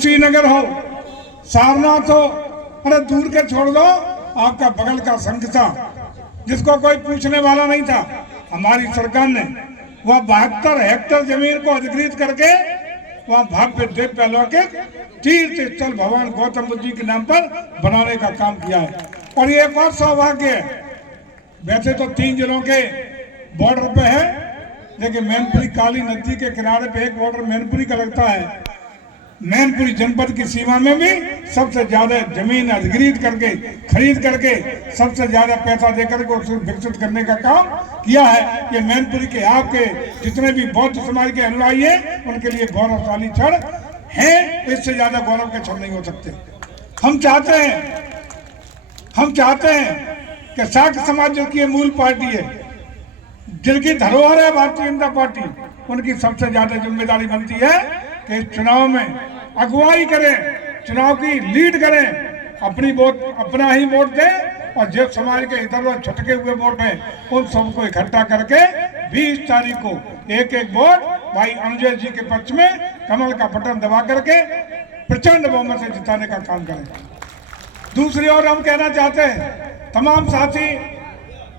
श्रीनगर हो, सारनाथ हो, अरे दूर के छोड़ दो, आपका बगल का संगसा जिसको कोई पूछने वाला नहीं था, हमारी सरकार ने वह 72 हेक्टेयर जमीन को अधिकृत करके वहाँ भव्य दिव्य अलौकिक तीर्थ स्थल भगवान गौतम बुद्ध जी के नाम पर बनाने का काम किया है। और ये एक और सौभाग्य है, वैसे तो 3 जिलों के बॉर्डर पे है, लेकिन मैनपुरी काली नदी के किनारे पे एक बॉर्डर मैनपुरी का लगता है। मैनपुरी जनपद की सीमा में भी सबसे ज्यादा जमीन अधिकृत करके खरीद करके सबसे ज्यादा पैसा देकर के उसे विकसित करने का काम किया है। ये मैनपुरी के आपके जितने भी बौद्ध समाज के अनुयायी हैं उनके लिए गौरवशाली क्षण है, इससे ज्यादा गौरव के क्षण नहीं हो सकते। हम चाहते हैं कि शाक्त समाज जो की मूल पार्टी है, जिनकी धरोहर है भारतीय जनता पार्टी, उनकी सबसे ज्यादा जिम्मेदारी बनती है कि इस चुनाव में अगुवाई करें, चुनाव की लीड करें, अपना ही वोट दें और जिस समाज के इधर उधर छटके हुए वोट हैं उन सबको इकट्ठा करके 20 तारीख को एक एक वोट भाई अनुजय जी के पक्ष में कमल का बटन दबा करके प्रचंड बहुमत से जिताने का काम करें। दूसरी ओर हम कहना चाहते हैं तमाम साथी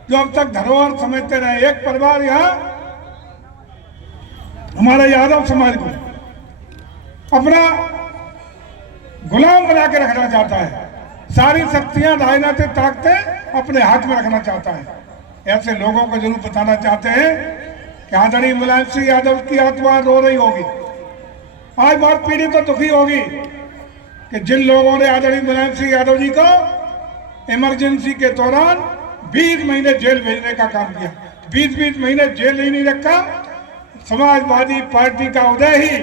जो अब तक धरोहर समझते रहे, एक परिवार यहाँ हमारे यादव समाज को अपना गुलाम बना के रखना चाहता है, सारी शक्तियां राजनीतिक ताकतें अपने हाथ में रखना चाहता है। ऐसे लोगों को जरूर बताना चाहते हैं कि आदरणीय मुलायम सिंह यादव की आत्मा रो रही होगी, आज बहुत पीड़ित तो दुखी होगी कि जिन लोगों ने आदरणीय मुलायम सिंह यादव जी को इमरजेंसी के दौरान 20 महीने जेल भेजने का काम किया। 20 महीने जेल ही नहीं रखा। समाजवादी पार्टी का उदय ही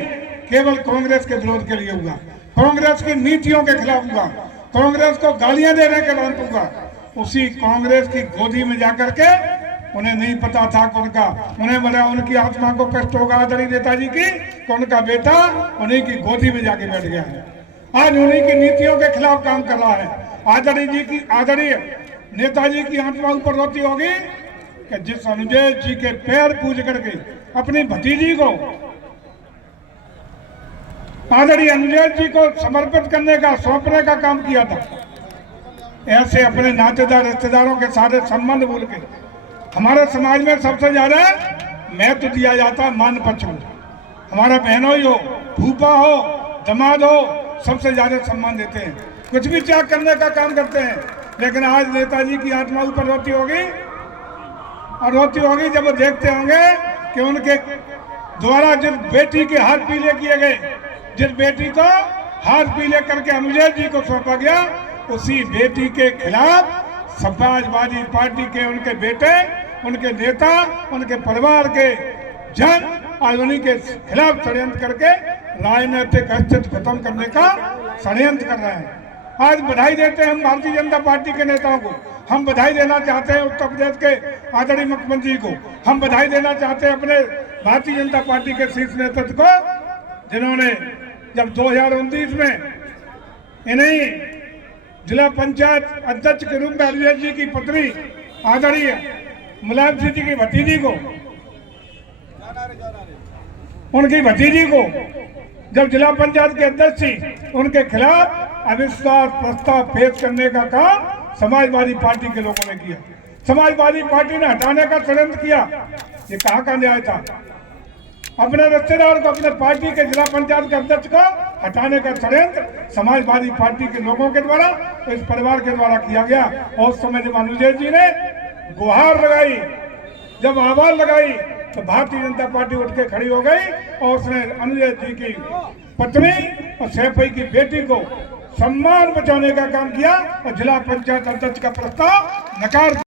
केवल कांग्रेस के विरोध के लिए हुआ, कांग्रेस की नीतियों के खिलाफ हुआ, कांग्रेस को गालियां देने के नाम पर हुआ। उसी कांग्रेस की गोदी में जाकर के उन्हें नहीं पता था कि उन्हें बोला उनकी आत्मा को कष्ट होगा आदरणीय नेताजी की, तो उनका बेटा उन्हीं की गोदी में जाके बैठ गया है। आज उन्हीं की नीतियों के खिलाफ काम कर रहा है। आदरणीय नेताजी की आत्मा ऊपर रोती होगी कि जिस अनुजय जी के पैर पूज करके अपनी भतीजी को आदरणीय अनुजय जी को समर्पित करने का सौंपने का काम किया था। ऐसे अपने नातेदार रिश्तेदारों के सारे संबंध भूल के हमारे समाज में सबसे ज्यादा महत्व दिया जाता है मान पक्ष को। हमारा बहनोई हो, फूफा हो, दामाद हो, सबसे ज्यादा सम्मान देते हैं, कुछ भी त्याग करने का काम करते हैं। लेकिन आज नेताजी की आत्मा ऊपर रोती होगी और रोती होगी जब वो देखते होंगे कि उनके द्वारा जिस बेटी के हाथ पीले किए गए, जिस बेटी को हाथ पीले करके अनुजय जी को सौंपा गया, उसी बेटी के खिलाफ समाजवादी पार्टी के उनके बेटे, उनके नेता, उनके परिवार के जन आज उन्हीं के खिलाफ षड्यंत्र करके राजनीतिक अस्तित्व खत्म करने का षड्यंत्र कर रहे हैं। आज बधाई देते हैं हम भारतीय जनता पार्टी के नेताओं को, हम बधाई देना चाहते हैं उत्तर प्रदेश के आदरणीय मुख्यमंत्री को, हम बधाई देना चाहते हैं अपने भारतीय जनता पार्टी के शीर्ष नेतृत्व को, जिन्होंने जब 2029 में इन्हीं जिला पंचायत अध्यक्ष के रूप में अनुजय जी की पत्नी आदरणीय मुलायम सिंह जी की भतीजी को, उनकी भतीजी को जब जिला पंचायत के अध्यक्ष थी, उनके खिलाफ अविश्वास प्रस्ताव पेश करने का काम समाजवादी पार्टी के लोगों ने किया। समाजवादी पार्टी ने हटाने का षड्यंत्र किया। ये कहाँ का न्याय था? अपने रिश्तेदार को, अपने पार्टी के जिला पंचायत के अध्यक्ष को हटाने का षड्यंत्र समाजवादी पार्टी के लोगों के द्वारा, इस परिवार के द्वारा किया गया। और उस समय जब अनुजय जी ने गुहार लगाई, जब आवाज लगाई, तो भारतीय जनता पार्टी उठ के खड़ी हो गई और उसने अनुजय जी की पत्नी और सैफई की बेटी को सम्मान बचाने का काम किया और जिला पंचायत अध्यक्ष का प्रस्ताव नकार